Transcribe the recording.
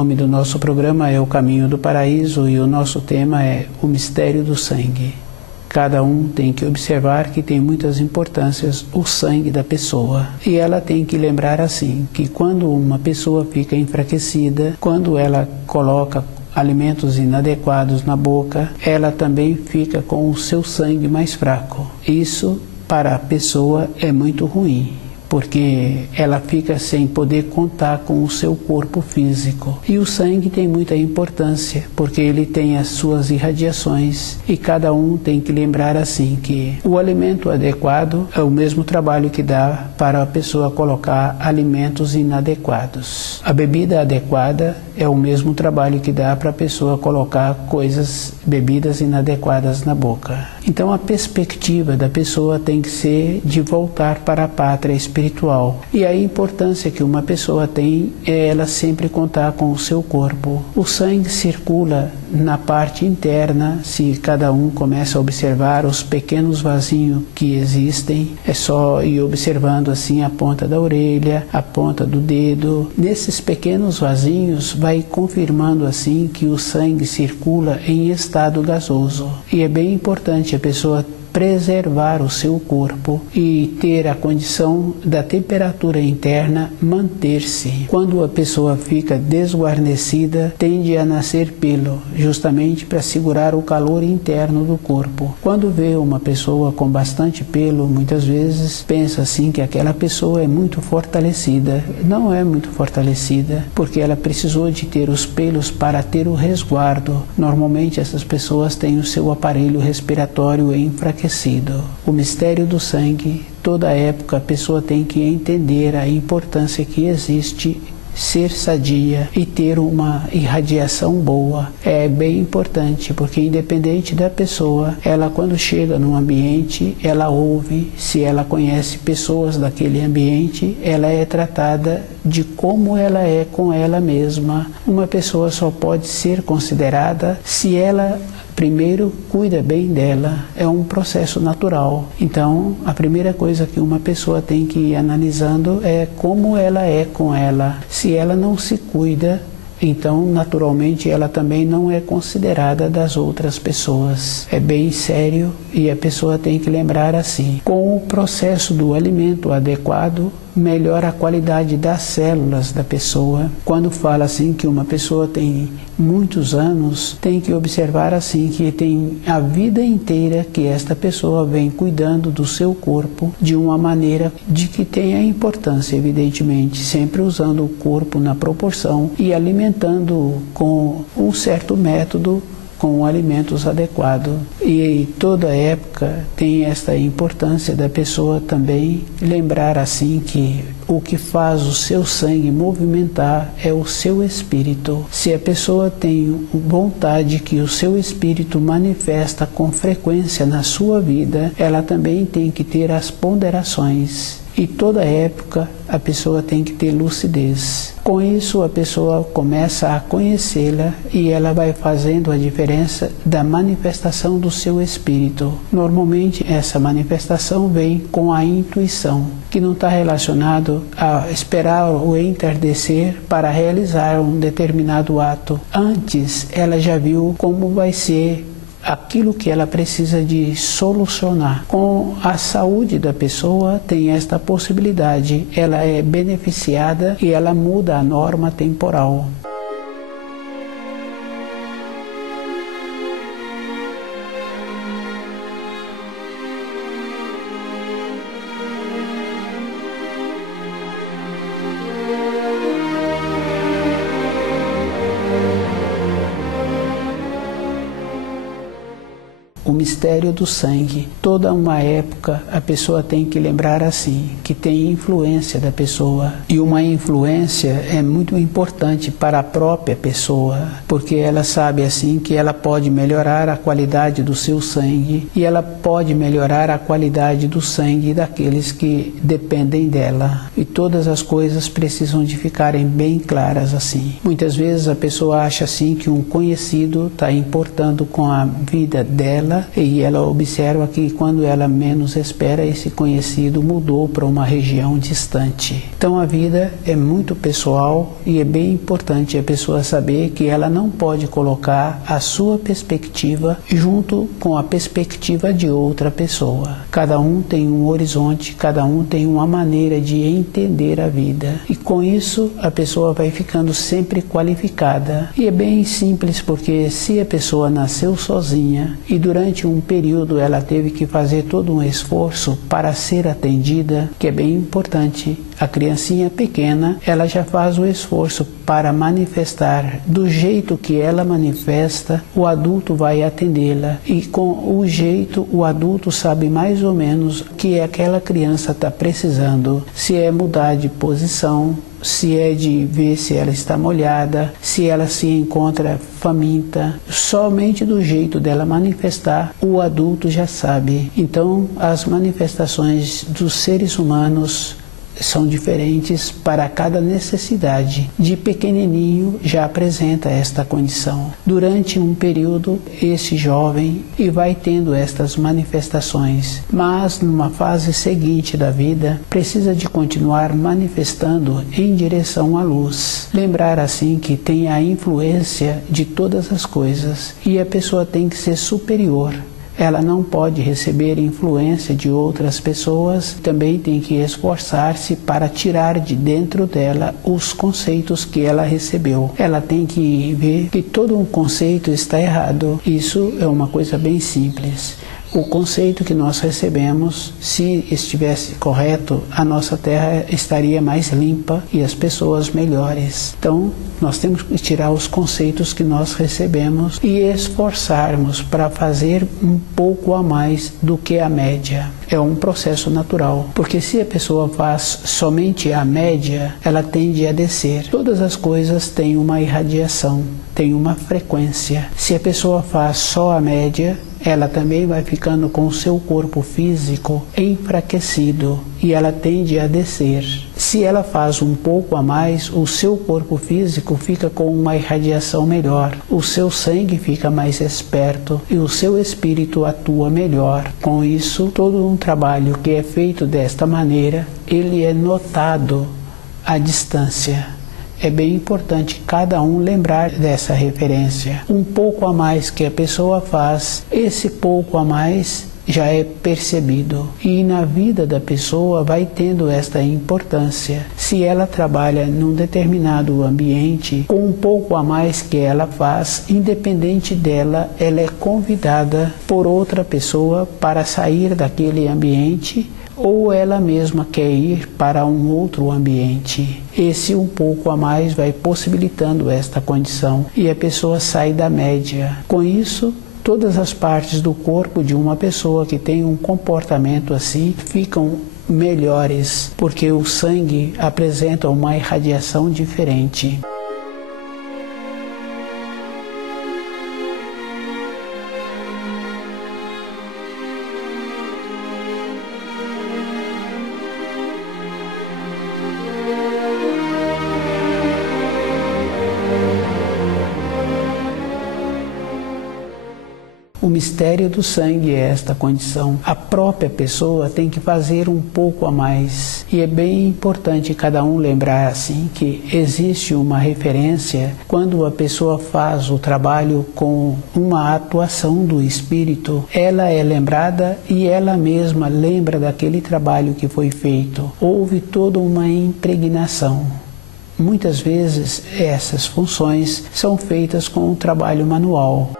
nome do nosso programa é O Caminho do Paraíso e o nosso tema é o mistério do sangue. Cada um tem que observar que tem muitas importâncias o sangue da pessoa. E ela tem que lembrar assim, que quando uma pessoa fica enfraquecida, quando ela coloca alimentos inadequados na boca, ela também fica com o seu sangue mais fraco. Isso para a pessoa é muito ruim, porque ela fica sem poder contar com o seu corpo físico. E o sangue tem muita importância, porque ele tem as suas irradiações, e cada um tem que lembrar assim que o alimento adequado é o mesmo trabalho que dá para a pessoa colocar alimentos inadequados. A bebida adequada é o mesmo trabalho que dá para a pessoa colocar bebidas inadequadas na boca. Então a perspectiva da pessoa tem que ser de voltar para a pátria espiritual. E a importância que uma pessoa tem é ela sempre contar com o seu corpo. O sangue circula na parte interna, se cada um começa a observar os pequenos vasinhos que existem, é só ir observando assim a ponta da orelha, a ponta do dedo. Nesses pequenos vasinhos vai confirmando assim que o sangue circula em estado gasoso. E é bem importante a pessoa preservar o seu corpo e ter a condição da temperatura interna manter-se. Quando a pessoa fica desguarnecida, tende a nascer pelo, justamente para segurar o calor interno do corpo. Quando vê uma pessoa com bastante pelo, muitas vezes pensa assim que aquela pessoa é muito fortalecida. Não é muito fortalecida, porque ela precisou de ter os pelos para ter o resguardo. Normalmente essas pessoas têm o seu aparelho respiratório enfraquecido. O mistério do sangue, toda época a pessoa tem que entender a importância que existe ser sadia e ter uma irradiação boa. É bem importante, porque independente da pessoa, ela quando chega num ambiente, ela ouve, se ela conhece pessoas daquele ambiente, ela é tratada de como ela é com ela mesma. Uma pessoa só pode ser considerada se ela primeiro cuida bem dela, é um processo natural. Então, a primeira coisa que uma pessoa tem que ir analisando é como ela é com ela. Se ela não se cuida, então, naturalmente, ela também não é considerada das outras pessoas. É bem sério e a pessoa tem que lembrar assim. Com o processo do alimento adequado, melhora a qualidade das células da pessoa. Quando fala assim que uma pessoa tem muitos anos, tem que observar assim que tem a vida inteira que esta pessoa vem cuidando do seu corpo de uma maneira de que tenha importância, evidentemente, sempre usando o corpo na proporção e alimentando com um certo método, com alimentos adequados. E toda época tem esta importância da pessoa também lembrar assim que o que faz o seu sangue movimentar é o seu espírito. Se a pessoa tem vontade que o seu espírito manifesta com frequência na sua vida, ela também tem que ter as ponderações. E toda época a pessoa tem que ter lucidez. Com isso a pessoa começa a conhecê-la e ela vai fazendo a diferença da manifestação do seu espírito. Normalmente essa manifestação vem com a intuição, que não está relacionado a esperar o entardecer para realizar um determinado ato. Antes ela já viu como vai ser aquilo que ela precisa de solucionar. Com a saúde da pessoa tem esta possibilidade, ela é beneficiada e ela muda a norma temporal. O mistério do sangue. Toda uma época a pessoa tem que lembrar assim, que tem influência da pessoa. E uma influência é muito importante para a própria pessoa, porque ela sabe assim que ela pode melhorar a qualidade do seu sangue e ela pode melhorar a qualidade do sangue daqueles que dependem dela. E todas as coisas precisam de ficarem bem claras assim. Muitas vezes a pessoa acha assim que um conhecido está importando com a vida dela e ela observa que quando ela menos espera, esse conhecido mudou para uma região distante. Então a vida é muito pessoal e é bem importante a pessoa saber que ela não pode colocar a sua perspectiva junto com a perspectiva de outra pessoa. Cada um tem um horizonte, cada um tem uma maneira de entender a vida. E com isso a pessoa vai ficando sempre qualificada. E é bem simples, porque se a pessoa nasceu sozinha e durante um período ela teve que fazer todo um esforço para ser atendida, que é bem importante. A criancinha pequena, ela já faz o esforço para manifestar do jeito que ela manifesta, o adulto vai atendê-la. E com o jeito, o adulto sabe mais ou menos o que aquela criança está precisando. Se é mudar de posição, se é de ver se ela está molhada, se ela se encontra faminta. Somente do jeito dela manifestar, o adulto já sabe. Então, as manifestações dos seres humanos são diferentes para cada necessidade. De pequenininho já apresenta esta condição. Durante um período, esse jovem vai tendo estas manifestações, mas numa fase seguinte da vida, precisa de continuar manifestando em direção à luz. Lembrar assim que tem a influência de todas as coisas e a pessoa tem que ser superior. Ela não pode receber influência de outras pessoas, também tem que esforçar-se para tirar de dentro dela os conceitos que ela recebeu. Ela tem que ver que todo um conceito está errado. Isso é uma coisa bem simples. O conceito que nós recebemos, se estivesse correto, a nossa terra estaria mais limpa e as pessoas melhores. Então, nós temos que tirar os conceitos que nós recebemos e esforçarmos para fazer um pouco a mais do que a média. É um processo natural, porque se a pessoa faz somente a média, ela tende a descer. Todas as coisas têm uma irradiação, têm uma frequência. Se a pessoa faz só a média, ela também vai ficando com o seu corpo físico enfraquecido e ela tende a descer. Se ela faz um pouco a mais, o seu corpo físico fica com uma irradiação melhor, o seu sangue fica mais esperto e o seu espírito atua melhor. Com isso, todo um trabalho que é feito desta maneira, ele é notado à distância. É bem importante cada um lembrar dessa referência. Um pouco a mais que a pessoa faz, esse pouco a mais já é percebido. E na vida da pessoa vai tendo esta importância. Se ela trabalha num determinado ambiente, com um pouco a mais que ela faz, independente dela, ela é convidada por outra pessoa para sair daquele ambiente, ou ela mesma quer ir para um outro ambiente. Esse um pouco a mais vai possibilitando esta condição e a pessoa sai da média. Com isso, todas as partes do corpo de uma pessoa que tem um comportamento assim ficam melhores, porque o sangue apresenta uma irradiação diferente. O mistério do sangue é esta condição. A própria pessoa tem que fazer um pouco a mais. E é bem importante cada um lembrar assim que existe uma referência quando a pessoa faz o trabalho com uma atuação do espírito. Ela é lembrada e ela mesma lembra daquele trabalho que foi feito. Houve toda uma impregnação. Muitas vezes essas funções são feitas com o trabalho manual.